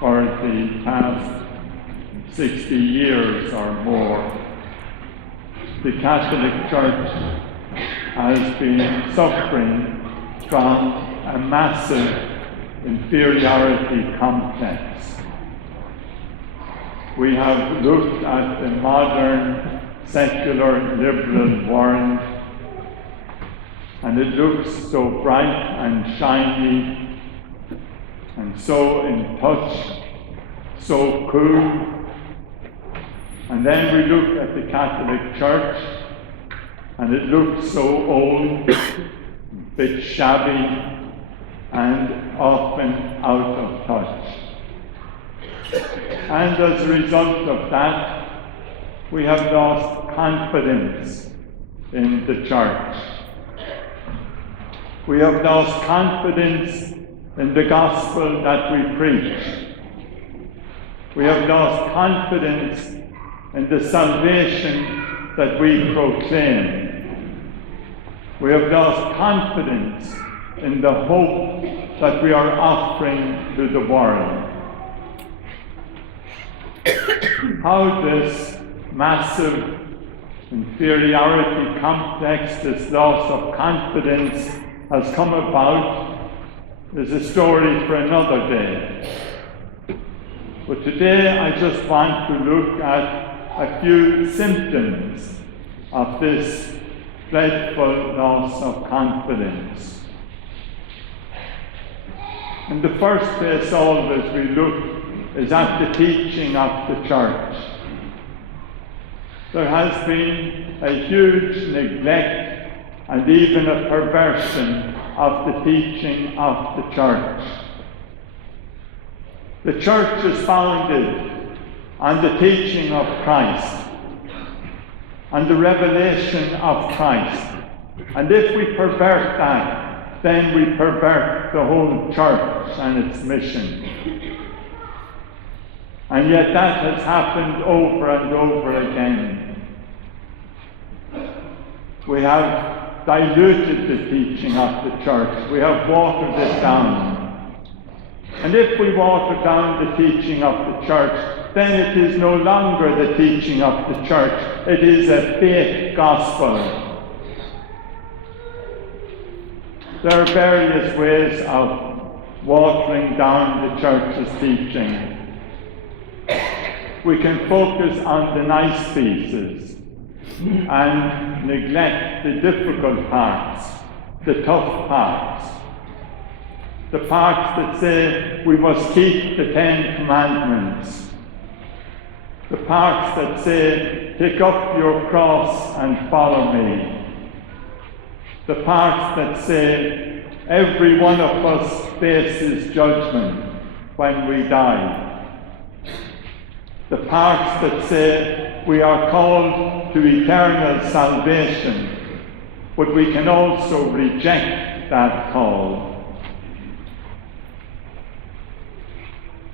for the past 60 years or more. The Catholic Church has been suffering from a massive inferiority complex. We have looked at the modern, secular, liberal world, and it looks so bright and shiny, and so in touch, so cool. And then we look at the Catholic Church, and it looks so old, a bit shabby, and often out of touch. And as a result of that, we have lost confidence in the Church. We have lost confidence in the gospel that we preach. We have lost confidence in the salvation that we proclaim. We have lost confidence in the hope that we are offering to the world. How this massive inferiority complex, this loss of confidence has come about is a story for another day. But today I just want to look at a few symptoms of this dreadful loss of confidence. In the first place, always we look is at the teaching of the Church. There has been a huge neglect and even a perversion of the teaching of the Church. The Church is founded on the teaching of Christ and the revelation of Christ. And if we pervert that, then we pervert the whole Church and its mission. And yet that has happened over and over again. We have diluted the teaching of the Church. We have watered it down. And if we water down the teaching of the Church, then it is no longer the teaching of the Church. It is a fake gospel. There are various ways of watering down the Church's teaching. We can focus on the nice pieces and neglect the difficult parts, the tough parts, the parts that say we must keep the 10 Commandments, the parts that say, pick up your cross and follow me, the parts that say, every one of us faces judgment when we die, the parts that say we are called to eternal salvation, but we can also reject that call.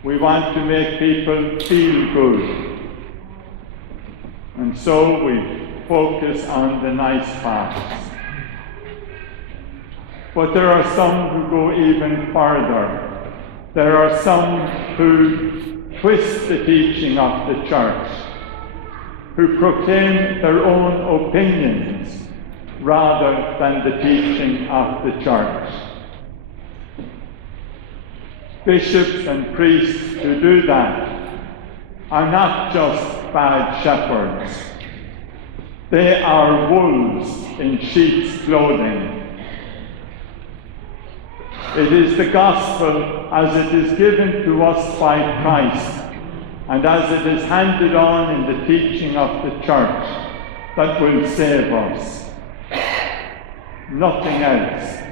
We want to make people feel good, and so we focus on the nice parts. But there are some who go even further. There are some who twist the teaching of the Church, who proclaim their own opinions rather than the teaching of the Church. Bishops and priests who do that are not just bad shepherds. They are wolves in sheep's clothing. It is the gospel as it is given to us by Christ and as it is handed on in the teaching of the Church that will save us. Nothing else.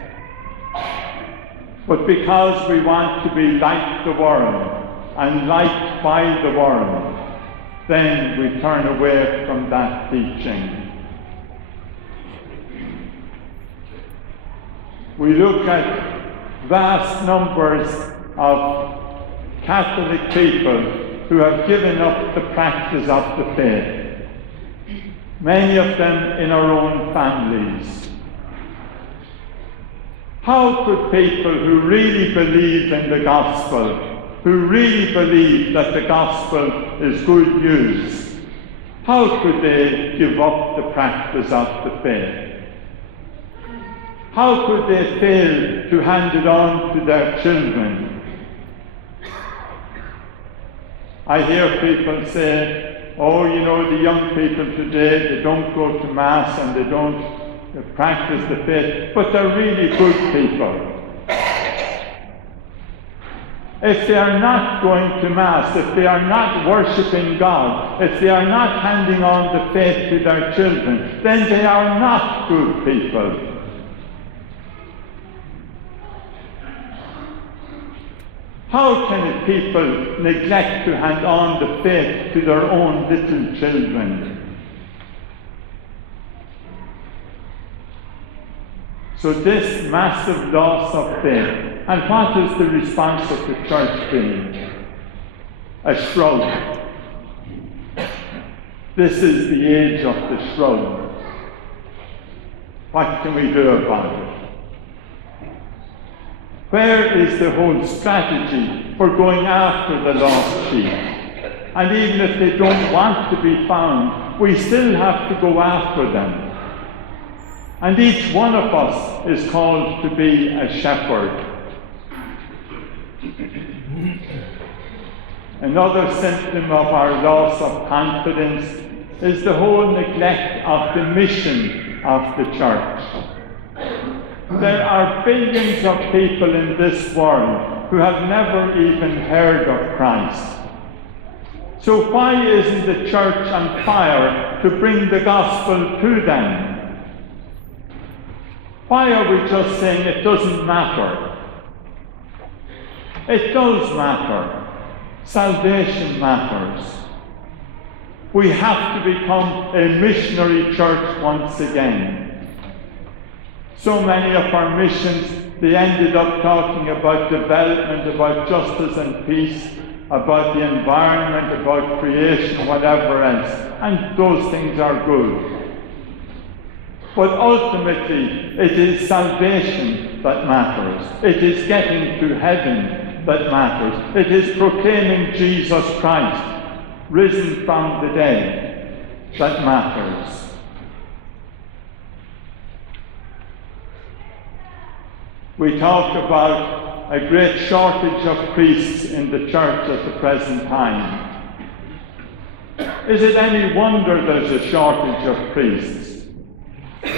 But because we want to be like the world and liked by the world, then we turn away from that teaching. We look at vast numbers of Catholic people who have given up the practice of the faith, many of them in our own families. How could people who really believe in the gospel who really believe that the gospel is good news, how could they give up the practice of the faith? How could they fail to hand it on to their children? I hear people say, oh, you know, the young people today, they don't go to Mass and they don't practice the faith, but they're really good people. If they are not going to Mass, if they are not worshipping God, if they are not handing on the faith to their children, then they are not good people. How can people neglect to hand on the faith to their own little children? So this massive loss of faith, and what is the response of the church being? A shrug. This is the age of the shrug. What can we do about it? Where is the whole strategy for going after the lost sheep? And even if they don't want to be found, we still have to go after them. And each one of us is called to be a shepherd. Another symptom of our loss of confidence is the whole neglect of the mission of the church. There are billions of people in this world who have never even heard of Christ. So why isn't the church on fire to bring the gospel to them? Why are we just saying it doesn't matter? It does matter. Salvation matters. We have to become a missionary church once again. So many of our missions, they ended up talking about development, about justice and peace, about the environment, about creation, whatever else. And those things are good. But ultimately, it is salvation that matters. It is getting to heaven that matters. It is proclaiming Jesus Christ, risen from the dead, that matters. We talk about a great shortage of priests in the church at the present time. Is it any wonder there's a shortage of priests?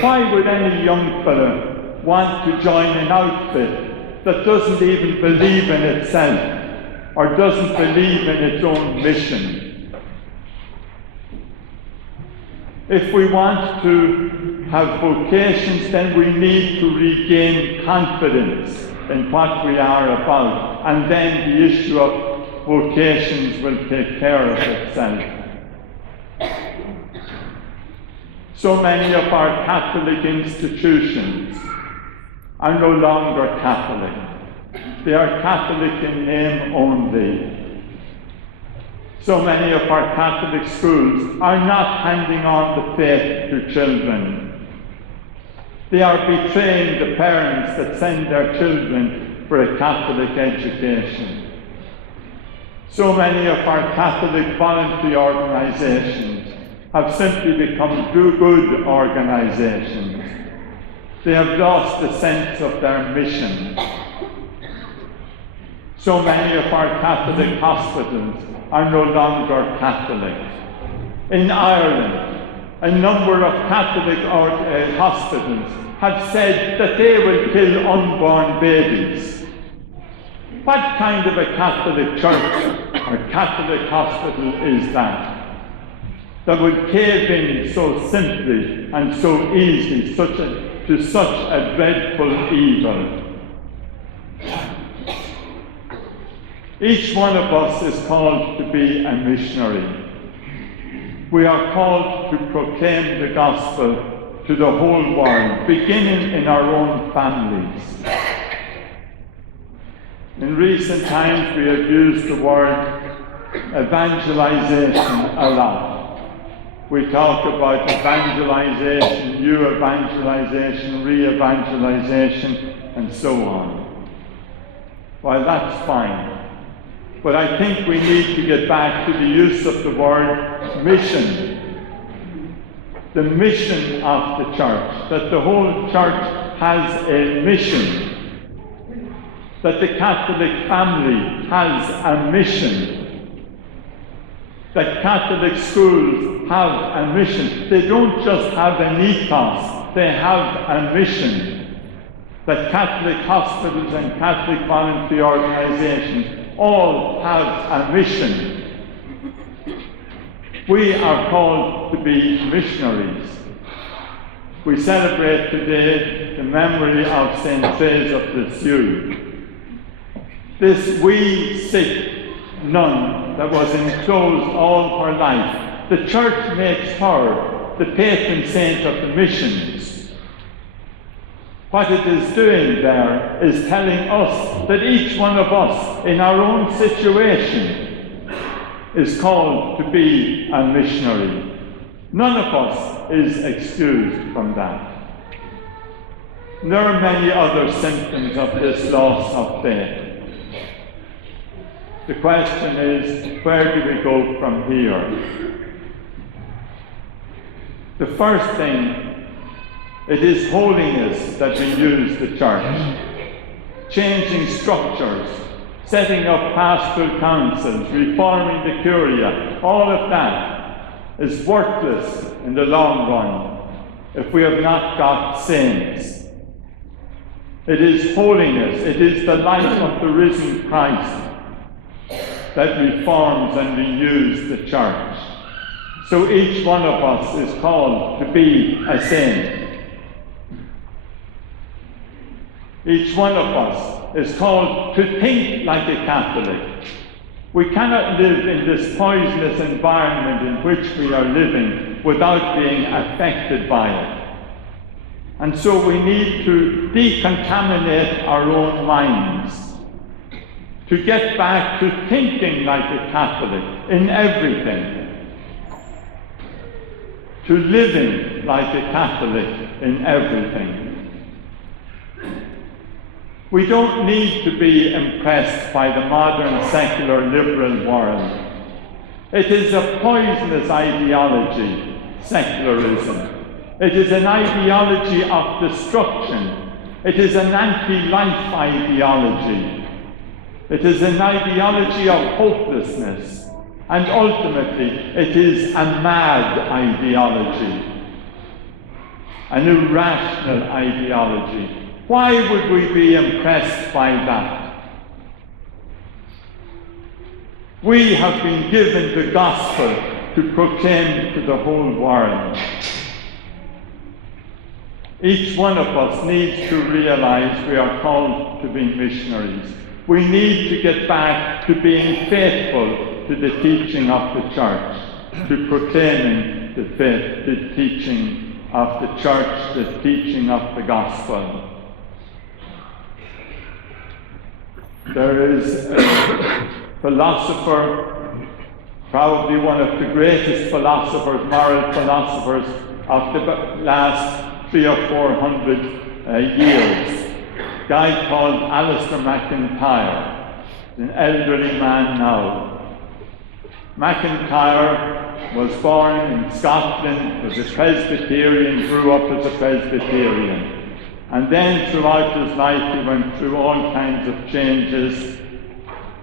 Why would any young fellow want to join an outfit that doesn't even believe in itself or doesn't believe in its own mission? If we want to have vocations, then we need to regain confidence in what we are about, and then the issue of vocations will take care of itself. So many of our Catholic institutions are no longer Catholic. They are Catholic in name only. So many of our Catholic schools are not handing on the faith to children. They are betraying the parents that send their children for a Catholic education. So many of our Catholic voluntary organizations have simply become do-good organizations. They have lost the sense of their mission. So many of our Catholic hospitals are no longer Catholic. In Ireland, a number of Catholic hospitals have said that they will kill unborn babies. What kind of a Catholic church or Catholic hospital is that would cave in so simply and so easily to such a dreadful evil? Each one of us is called to be a missionary. We are called to proclaim the gospel to the whole world, beginning in our own families. In recent times, we have used the word evangelization a lot. We talk about evangelization, new evangelization, re-evangelization, and so on. Well, that's fine. But I think we need to get back to the use of the word mission. The mission of the church, that the whole church has a mission, that the Catholic family has a mission, that Catholic schools have a mission. They don't just have an ethos, they have a mission. That Catholic hospitals and Catholic voluntary organizations all have a mission. We are called to be missionaries. We celebrate today the memory of St. Therese of Lisieux. This wee, sick nun that was enclosed all her life. The church makes her the patron saint of the missions. What it is doing there is telling us that each one of us in our own situation is called to be a missionary. None of us is excused from that. There are many other symptoms of this loss of faith. The question is, where do we go from here? The first thing, it is holiness that renews the church. Changing structures, setting up pastoral councils, reforming the curia, all of that is worthless in the long run if we have not got saints. It is holiness, it is the life of the risen Christ that reforms and renews the church. So each one of us is called to be a saint. Each one of us is called to think like a Catholic. We cannot live in this poisonous environment in which we are living without being affected by it. And so we need to decontaminate our own minds, to get back to thinking like a Catholic in everything, to living like a Catholic in everything. We don't need to be impressed by the modern secular liberal world. It is a poisonous ideology, secularism. It is an ideology of destruction. It is an anti-life ideology. It is an ideology of hopelessness. And ultimately, it is a mad ideology, an irrational ideology. Why would we be impressed by that? We have been given the gospel to proclaim to the whole world. Each one of us needs to realize we are called to be missionaries. We need to get back to being faithful to the teaching of the church, to proclaiming the faith, the teaching of the church, the teaching of the gospel. There is a philosopher, probably one of the greatest philosophers, moral philosophers of the last 300 or 400 years, a guy called Alistair McIntyre, an elderly man now. McIntyre was born in Scotland, was a Presbyterian, grew up as a Presbyterian. And then throughout his life he went through all kinds of changes.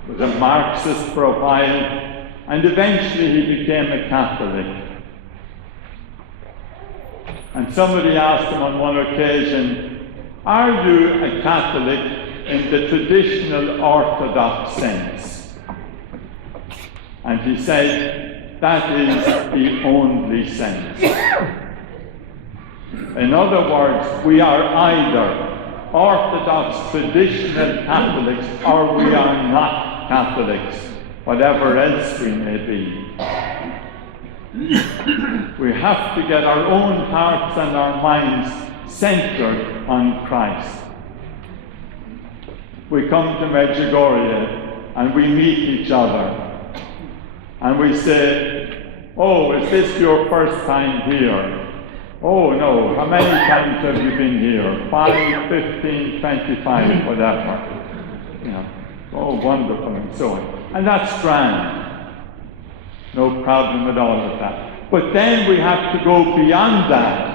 He was a Marxist for a while, and eventually he became a Catholic. And somebody asked him on one occasion, "Are you a Catholic in the traditional Orthodox sense?" And he said, "That is the only sense." In other words, we are either Orthodox traditional Catholics or we are not Catholics, whatever else we may be. We have to get our own hearts and our minds centered on Christ. We come to Medjugorje and we meet each other and we say, "Oh, is this your first time here?" "Oh, no. How many times have you been here?" 5, 15, 25, whatever. You know. Oh, wonderful, and so on. And that's grand. No problem at all with that. But then we have to go beyond that.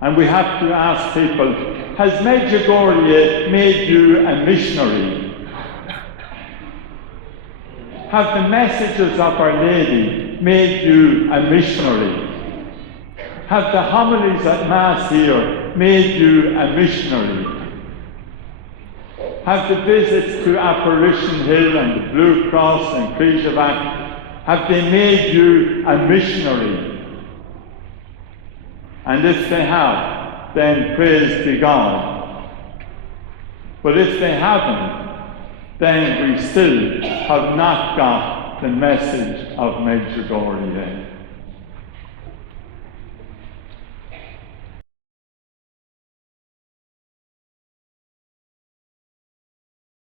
And we have to ask people, has Medjugorje made you a missionary? Have the messages of Our Lady made you a missionary? Have the homilies at Mass here made you a missionary? Have the visits to Apparition Hill and the Blue Cross and Krzyżowac, have they made you a missionary? And if they have, then praise be God. But if they haven't, then we still have not got the message of Medjugorje.